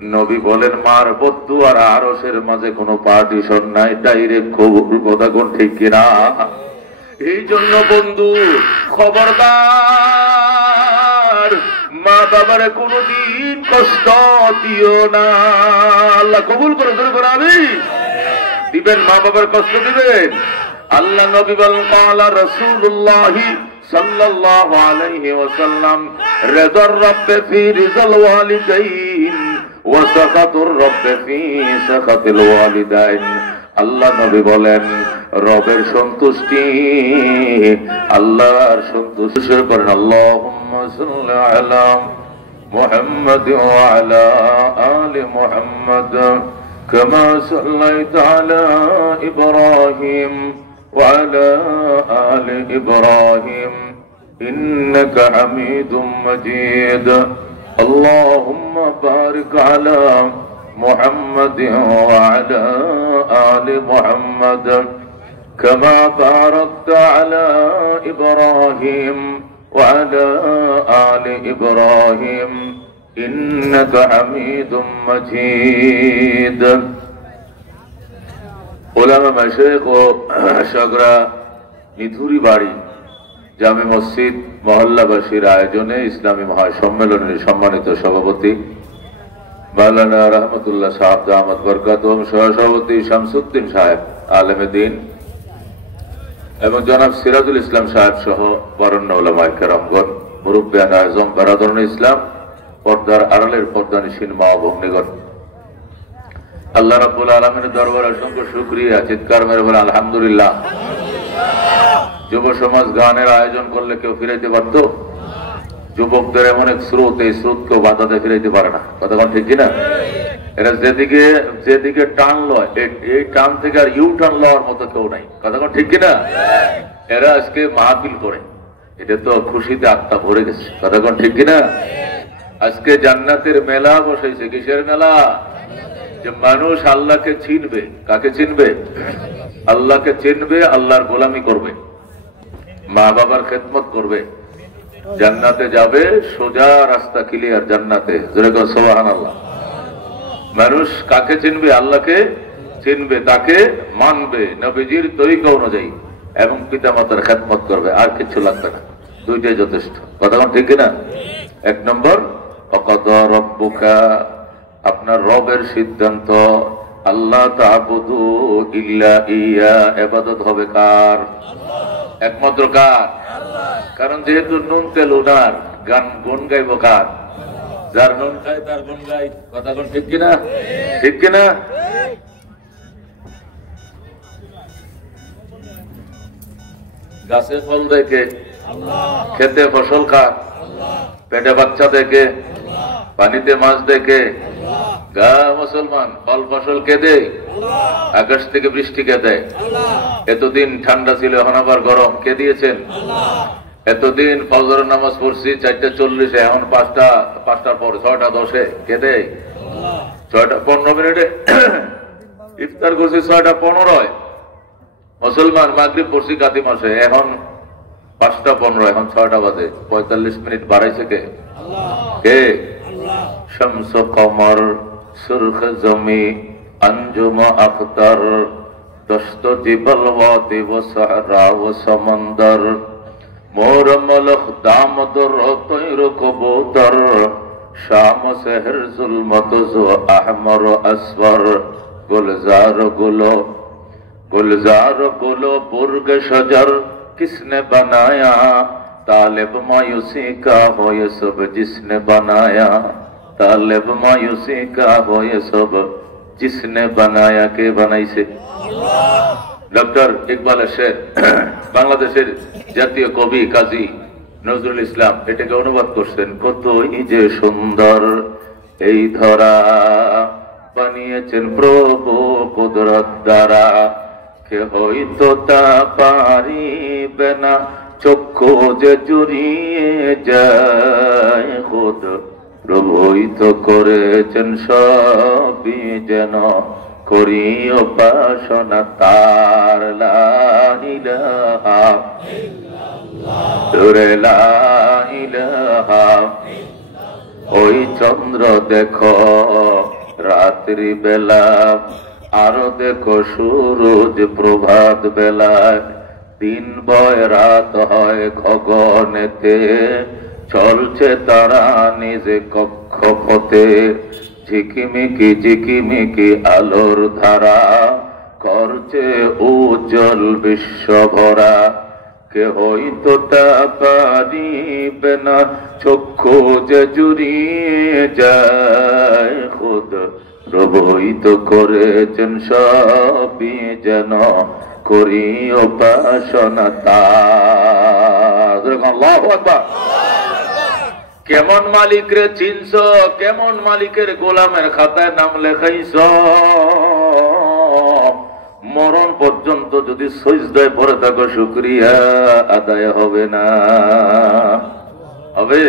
নবী বলেন মার বদ্দু আর আরশের মাঝে কোনো পার্টিশন নাই, ডাইরেক্ট কবুল। কথা কোন ঠিক কিনা? এই জন্য বন্ধু খবরদার, মা বাবারে কোনদিন কষ্ট দিও না। আল্লাহ কবুল করে ধরে আমি দিবেন, মা বাবার কষ্ট দিবেন। আল্লাহ নবী বলেন ক্বালা রাসূলুল্লাহ সাল্লাল্লাহু আলাইহি ওয়াসাল্লাম রিদার রাব্বি ফি রিজাল ওয়ালিদাইন ওয়া সাখাতুর রাব্বি ফি সাখাতিল ওয়ালিদাইন। আল্লাহ নবী বলেন রবের সন্তুষ্টি আল্লাহর সন্তুষ্টি করেন। আল্লাহুম্মা সাল্লি আলা মুহাম্মাদ ওয়া আলা আলি মুহাম্মাদ কামা সাল্লাইতা আলা ইব্রাহিম ওয়া আলা আলি ইব্রাহিম ইন্নাকা হামিদুম মাজিদ। আল্লাহুম্মা বারিক আলা محمد وعلى آل محمد كما باركت على إبراهيم وعلى آل إبراهيم إنك حميد مجيد। উলামা মাশায়েখ ও শাগরা নিধুরি বাড়ি জামে মসজিদ মহল্লাবাসীর আয়োজনে ইসলামী মহাসম্মেলনের সম্মানিত সভাপতি মাওলানা রহমতুল্লাহ সাহেব দামাত বরকাতুহুম, সহসভাপতি শামসুদ্দিন সাহেব আলেমে দ্বীন এবং জনাব সিরাজুল ইসলাম সাহেব সহ বরেণ্য উলামায়ে কেরামগণ, মুরব্বিয়ান আযম, বারাদরুন ইসলাম, পর্দার আড়ালের পর্দানিশীন মা ভগ্নীগণ, আল্লাহ রাব্বুল আলামিনের দরবারে অসংখ্য শুকরিয়া। চিৎকার মেরে বলেন আলহামদুলিল্লাহ। যুব সমাজ গানের আয়োজন করলে কেউ ফিরাইতে পারত? যুবকদের এমন এক স্রোত, এই স্রোতকেও বাধা দিয়ে ফিরাইতে পারে না। কথা ঠিক কিনা? এরা যেদিকে টানলো, এই টান থেকে আর ইউ টান লওয়ার মতো কেউ নাই। কথা ঠিক কিনা? এরা আজকে মাহফিল করে, এটা তো খুশিতে আত্মা ভরে গেছে। কথা ঠিক কিনা? আজকে জান্নাতের মেলা বসাইছে। কিসের মেলা? যে মানুষ আল্লাহকে চিনবে। কাকে চিনবে? আল্লাহকে চিনবে, আল্লাহর গোলামি করবে, মা বাবার খেদমত করবে, জান্নাতে যাবে, সোজা রাস্তা ক্লিয়ার জান্নাতে। সুবহানাল্লাহ। মানুষ কাকে চিনবে? আল্লাহকে চিনবে, তাকে মানবে নবীজির তরিকা অনুযায়ী এবং পিতামাতার খেদমত করবে, আর কিছু লাগবে না। দুইটাই যথেষ্ট। কথা ঠিক কিনা? এক নম্বর ওয়াকাদা রাব্বুকা, আপনার রবের সিদ্ধান্ত, আল্লাহ তা'বুদু ইল্লা ইয়া, ইবাদত হবে কার? একমাত্র কার? কারণ যেহেতু নুন তেল উনার, গুণ গাইব কার? যার নুন খায় তার গুণ গাই। কথা ঠিক কিনা? ঠিক কিনা? গাছে ফল দেখে, খেতে ফসল কার? পেটে বাচ্চা দেখে, পানিতে মাছ দেখে। গা মুসলমান, ফল ফসল কে দেয়? আকাশ থেকে বৃষ্টি কে দেয়? এতদিন ঠান্ডা ছিল, এখন আবার গরম, কে দিয়েছেন? এতদিন ফজরের নামাজ পড়ছি 4:40, এখন 5টার পর 6:10, কে দেয়? 6:15 ইফতার করছি 6:15। মুসলমান মাগরিব পড়ছি কাতি মাসে, এখন 5:15, এখন 6টা বাজে, 45 মিনিট বাড়াইছে কে? কে? শামস কমর সুরখ জমি अंजुम अख्तर दस्त जिबल वादी व सहरा व समंदर मोर मलख दामदर तैर कबूतर शाम सहर जुल्मत जो अहमर अस्वर गुलजार गुलो बुर्ग शजर किसने बनाया तालिब मायूसी का हो ये सब जिसने बनाया तालिब मायूसी का हो ये सब जिसने बनाया के बनाइছে ডক্টর ইকবাল শের বাংলাদেশের জাতীয় কবি কাজী নজরুল ইসলাম এটাকে অনুবাদ করছেন। কতই যে সুন্দর এই ধরা বানিয়েছেন প্রভু কুদরত দ্বারা কে হয়তো তা পারিবে না চক্ষু যে জুড়িয়ে যায় খুদ প্রভুই তো করেছেন সবই যেন করি উপাসনা তার লা ইলাহা ইল্লাল্লাহ লা ইলাহা ওই চন্দ্র দেখো রাত্রি বেলা, আরো দেখো সূরজ প্রভাত বেলায়। দিন বয় রাত হয় গগনেতে, চলছে তারা নিজে কক্ষপথে। ঝিকিমিকি ঝিকিমিকি আলোর ধারা, করছে উজ্জ্বল বিশ্ব ভরা। কেহই তো তা পারিবে না, চক্ষু যে জুড়িয়ে যায়। খুদ প্রভুই তো করেছেন সবই, যেন করি উপাসনা তার। আল্লাহু আকবার। কেমন মালিক রে চিনছ, কেমন মালিকের গোলামের খাতায় নাম লেখাইছ। মরণ পর্যন্ত যদি সিজদায় পড়ে থাকো, শুকরিয়া আদায় হবে না। হবে?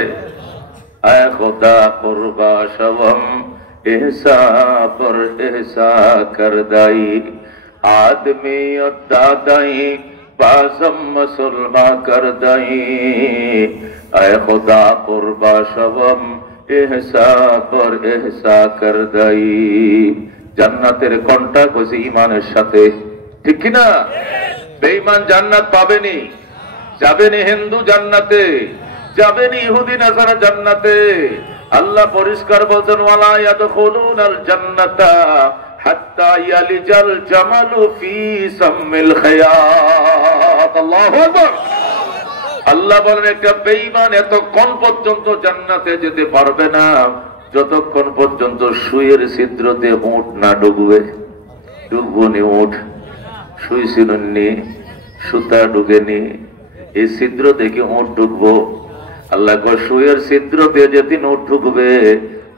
আয় খোদা কুরবা শবম এহসা পর এহসা কর দাই, आदमी दादाई बाजम मुसलमा कर दई। ऐ खुदा कुर्बा शवम एहसा पर एहसा कर दई। জান্নাতের কন্ট্রাক্ট হয়েছে ইমানের সাথে, ঠিক কিনা? বেঈমান জান্নাত পাবেনি, যাবেনি হিন্দু জান্নাতে, যাবেনি ইহুদি নাসারা জান্নাতে। আল্লাহ পরিষ্কার বলছেন, ওয়ালা ইয়াদখুলুনাল জান্নাতা হাত্তা ইয়ালিজাল জামালু ফি সাম্মিল খায়াত। আল্লাহু আকবার। আল্লাহ বলেন একটা বেঈমান এতক্ষণ পর্যন্ত জান্নাতে যেতে পারবে না যতক্ষণ পর্যন্ত সুইয়ের ছিদ্রতে উট না ঢুকবে। ঢুকবো নি উট, সুই ছিলনি, সুতা ঢুকেনি, এই ছিদ্র থেকে উট ঢুকবো। আল্লাহ সুইয়ের ছিদ্রতে যেদিন উট ঢুকবে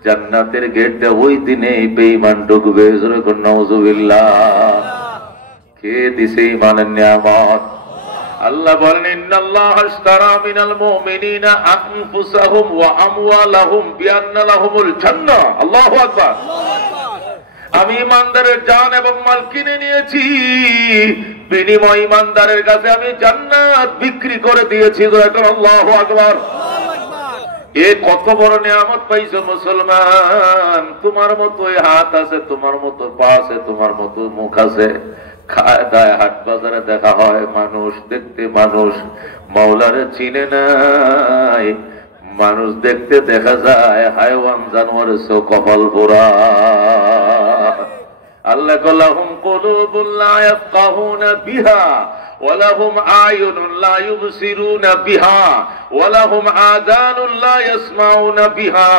জান্নাতের গেটটা ওই দিনে বেঈমান ঢুকবে। নাউযুবিল্লাহ। কে দিছে ঈমানের নিয়ামত? আল্লাহ বলেন, ইন্নাল্লাহা আশতারা মিনাল মুমিনিনা আনফুসাহুম ওয়া আমওয়ালাহুম বিআন্না লাহুমুল জান্নাহ। আল্লাহু আকবার। আমি ঈমানদারের জান এবং মাল কিনে নিয়েছি, বিনিময় ঈমানদারের কাছে আমি জান্নাত বিক্রি করে দিয়েছি। আল্লাহু আকবার। এ কত বড় নিয়ামত পাইছো মুসলমান। তোমার মতো হাত আছে, তোমার মতো পা আছে, তোমার মতো মুখ আছে, খায় দায় হাট বাজারে দেখা হয়, মানুষ দেখতে মানুষ মাওলারে চিনে নাই। মানুষ দেখতে দেখা যায় হায়ওয়ান জানোয়ারের সো কপাল পোড়া। আল্লাহ লাহুম কুলুবুন লা ইয়াফকাহুনা বিহা ওয়া লাহুম আয়ুনুন লা ইউবসিরুনা বিহা ওয়া লাহুম আযানুন লা ইয়াসমাউনা বিহা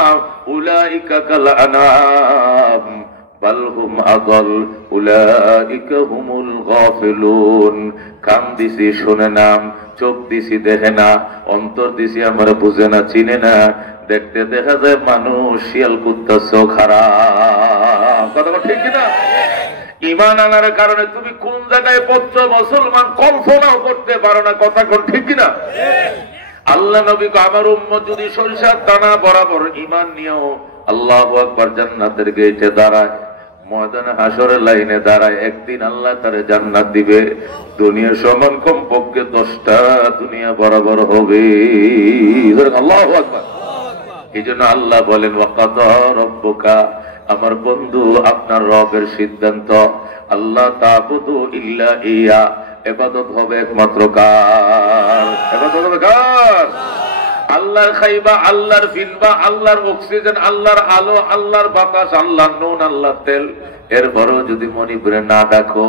উলাইকা কাল আনাম বাল হুম আদাল উলাইকা হুমুল গাফিলুন। কান দিছি শুনে না, চোখ দিছি দেখে না, অন্তর দিছি আমরা বুঝে না, চিনে না। দেখতে দেখা যায় মানুষ শিয়াল কুত্তা চোখ হারাম। কথা ঠিক কিনা? ঈমান আনার কারণে তুমি কোন জায়গায় পড়ছো মুসলমান কল্পনাও করতে পারো না। কথা কোন ঠিক কিনা? আল্লাহ নবী কো, আমার উম্মত যদি সরিষার দানা বরাবর ঈমান নিয়েও আল্লাহু আকবার জান্নাতের গেটে দাঁড়ায়, ময়দানে হাসরের লাইনে দাঁড়ায়, একদিন আল্লাহ তারে জান্নাত দিবে। দুনিয়ার সমান কমপক্ষে 10টা দুনিয়া বরাবর হবে। আল্লাহু আকবার। এই জন্য আল্লাহ বলেন, ওয়াকাদা রাব্বুকা, আমার বন্ধু আপনার রবের সিদ্ধান্ত, আল্লাহ তা'বুদু ইল্লা ইয়া, ইবাদত হবে একমাত্র কার? ইবাদত হবে কার? আল্লাহর খাইবা, আল্লাহর ফিনবা, আল্লাহর অক্সিজেন, আল্লাহর আলো, আল্লাহর বাতাস, আল্লাহর নুন, আল্লাহর তেল। এরপরেও যদি মনিপুরে না ডাকো,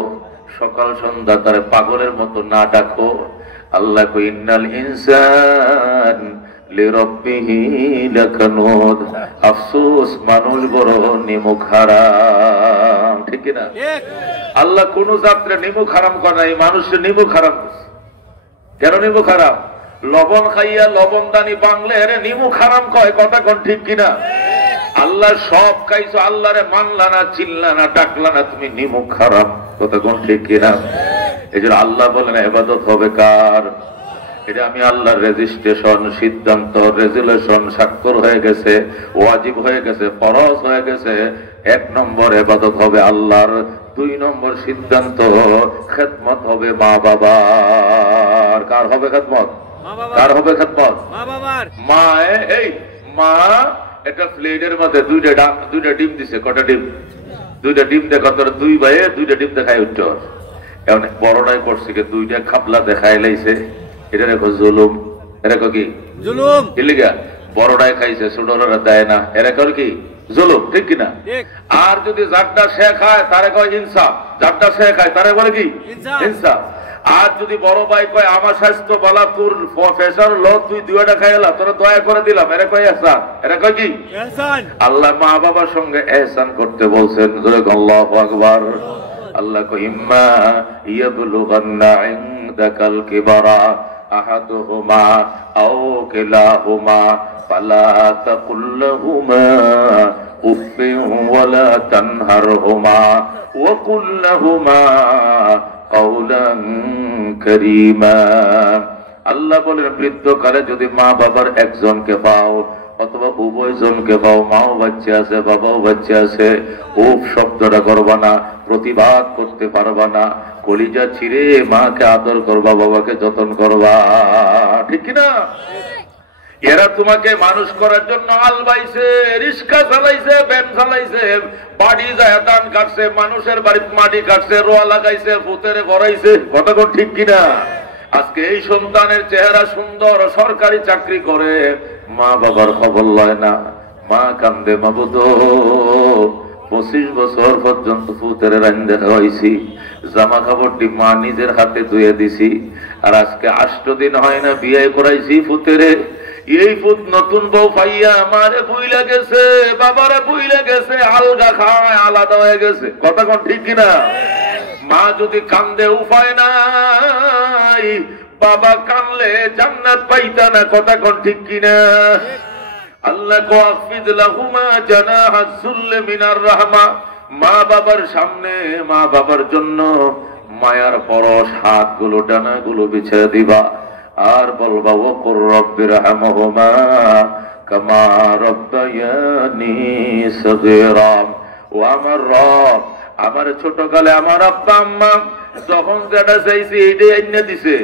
সকাল সন্ধ্যা তারে পাগলের মতো না ডাকো, আল্লাহ কই, ইন্নাল ইনসান লিরাব্বিহি লাকানুদ। আফসোস, মানুষ বড় নিমুখ হারাম। ঠিক না? আল্লাহ কোন যাত্রা নিমুখ হারাম করে নাই, মানুষের নিমুখ হারাম করছে। কেন নিমুখ হারাম? লবণ খাইয়া লবণদানি বাংলে এরে নিমুখ হারাম কয়। কথা কোন ঠিক কিনা? আল্লাহ সব খাইছো, আল্লাহরে মানলা না, চিনলা না, ডাকলা না, তুমি নিমুখ হারাম। কথা কোন ঠিক কিনা? এই জন্য আল্লাহ বলেন ইবাদত হবে কার? এটা আমি আল্লাহর রেজিস্ট্রেশন, সিদ্ধান্ত, রেজুলেশন স্বাক্ষর হয়ে গেছে, ওয়াজিব হয়ে গেছে, ফরজ হয়ে গেছে। 1 নম্বর ইবাদত হবে আল্লাহর। 2 নম্বর সিদ্ধান্ত, খেদমত হবে মা বাবার। কার হবে খেদমত? কার হবে খেদমত? মা বাবার। মা, এই মা একটা প্লেটের মধ্যে দুইটা ডিম দিছে, কটা ডিম? দুইটা ডিম দেখা, তোর দুই ভাইয়ে দুইটা ডিম দেখায় উঠছ। এখন বড়টাই করছে কি দুইটা খাপলা দেখায় লাইছে, এটা দেখো জুলুম। এরা কি জুলুম? ইলিগা বড়টাই খাইছে, ছোটরা দেয় না, এরা কর কি জুলুম, ঠিক কিনা? আর যদি যারটা সে খায় তারে কয় ইনসাফ, যারটা সে খায় তারে বলে কি ইনসাফ। আর যদি বড় ভাই কয় আমার স্বাস্থ্য বলা, তোর প্রেসার লো, তুই দুইটা খাইলা, তোরা দয়া করে দিলাম, এরা কয় ইহসান। এরা কয় কি ইহসান। আল্লাহ মা বাবার সঙ্গে ইহসান করতে বলছেন, জোরে আল্লাহু আকবার। আল্লাহ কয় ইম্মা ইয়াবলুগান্না ইনদাকাল কিবারা আহাদুহুমা আও কিলাহুমা ফালা তাকুল লাহুমা উফিন ওয়ালা তানহারহুমা ওয়া কুল লাহুমা কাওলান কারীমা। আল্লাহ বলেন বৃদ্ধকালে যদি মা বাবার একজনকে পাও অথবা উভয়জনকে পাও, মাও বাচ্চা আছে বাবাও বাচ্চা আছে, উফ শব্দটা করবা না, প্রতিবাদ করতে পারবা না, কলিজা ছিঁড়ে মাকে আদর করবা, বাবাকে যত্ন করবা, ঠিক কিনা? এরা তোমাকে মানুষ করার জন্য আল বাইছে, রিস্কা চালাইছে, ভ্যান চালাইছে, বাড়ি যায় ধান কাটছে, মানুষের বাড়িতে মাটি কাটছে, রোয়া লাগাইছে, ভূতেরে ভরাইছে, কতক্ষণ ঠিক কিনা? আজকে এই সন্তানের চেহারা সুন্দর, সরকারি চাকরি করে, মা বাবার খবর লয় না, মা কান্দে, মাবুদ 25 বছর পর্যন্ত ভূতেরে রান্ধে খাওয়াইছি, জামা কাপড়টি মা নিজের হাতে ধুয়ে দিছি, আর আজকে 8 দিন হয় না বিয়ে করাইছি ভূতেরে। এই ফুট নতুন বউ পাইয়া আমারে বুইলা গেছে, বাবারে বুইলা গেছে, আলগা খায়, আলাদা হয়ে গেছে, কতক্ষণ ঠিক কিনা? মা যদি কান্দে উপায় নাই, বাবা কানলে জান্নাত পাইতা না, কতক্ষণ ঠিক কিনা? আল্লাহ ওয়াকফিদ লাহুমা জানাহাজ যুল্লি মিনার রাহমা। মা বাবার সামনে, মা বাবার জন্য মায়ার পরশ, হাতগুলো ডানাগুলো বিছিয়ে দিবা, আর বলবা ওয়াকুর রব্বিরহামহুমা কামা রাব্বায়ানি সগীরা। ও আমার রব, আমার ছোটকালে আমার আব্বা আম্মা যখন যেটা চাইছি এইটাই আইনা দিছে,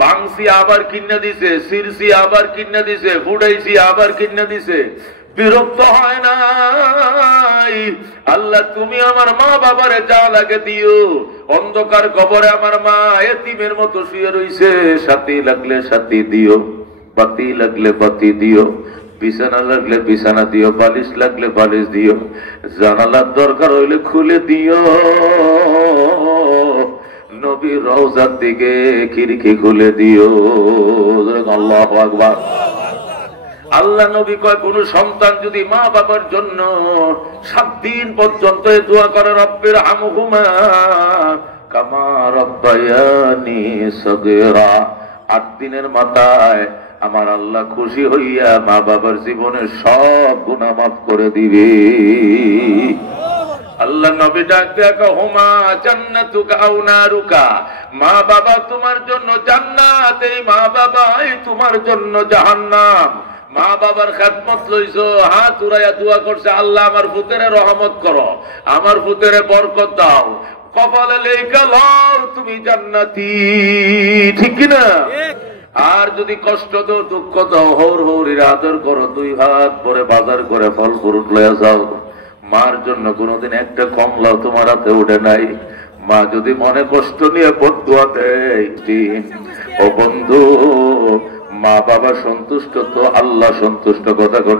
ভাঙছি আবার কিনে দিছে, সিরছি আবার কিনে দিছে, ফুটাইছি আবার কিনে দিছে, বিরক্ত হয় নাই। আল্লাহ তুমি আমার মা বাবারে যা লাগে দিও। অন্ধকার কবরে আমার মা এতিমের মতো শুয়ে রইছে, সাথী লাগলে সাথী দিও, বাতি লাগলে বাতি দিও, বিছানা লাগলে বিছানা দিও, বালিশ লাগলে বালিশ দিও, জানালার দরকার হইলে খুলে দিও, নবীর রওজার দিকে খিড়কি খুলে দিও। আল্লাহু আকবার। আল্লাহ নবী কয় কোন সন্তান যদি মা বাবার জন্য 7 দিন পর্যন্ত দোয়া করে, রব্বিরহামহুমা কামা রাব্বায়ানি সগীরা, 8 দিনের মাথায় আমার আল্লাহ খুশি হইয়া মা বাবার জীবনের সব গুনাহ মাফ করে দিবে। আল্লাহ নবী ডাক দেয়া হুমা জান্নাতুকা আও নারুকা, মা বাবা তোমার জন্য জান্নাত, এই মা বাবাই তোমার জন্য জাহান্নাম। মা বাবার খেদমত লইছো, হাত উড়াইয়া দোয়া করছে, আল্লাহ আমার পুত্রে রহমত করো, আমার পুত্রে বরকত দাও, কপালে লেখা লও তুমি জান্নাতি, ঠিক কিনা? আর যদি কষ্ট দাও, দুঃখ দাও, হর হরির আদর করো, 2 হাত ভরে বাজার করে ফল ফ্রুট লইয়া যাও, মার জন্য কোনোদিন একটা কমলাও তোমার হাতে উঠে নাই। মা যদি মনে কষ্ট নিয়ে বদুয়া দেয়, ও বন্ধু, মা বাবা সন্তুষ্ট তো আল্লাহ সন্তুষ্ট, কথা কর।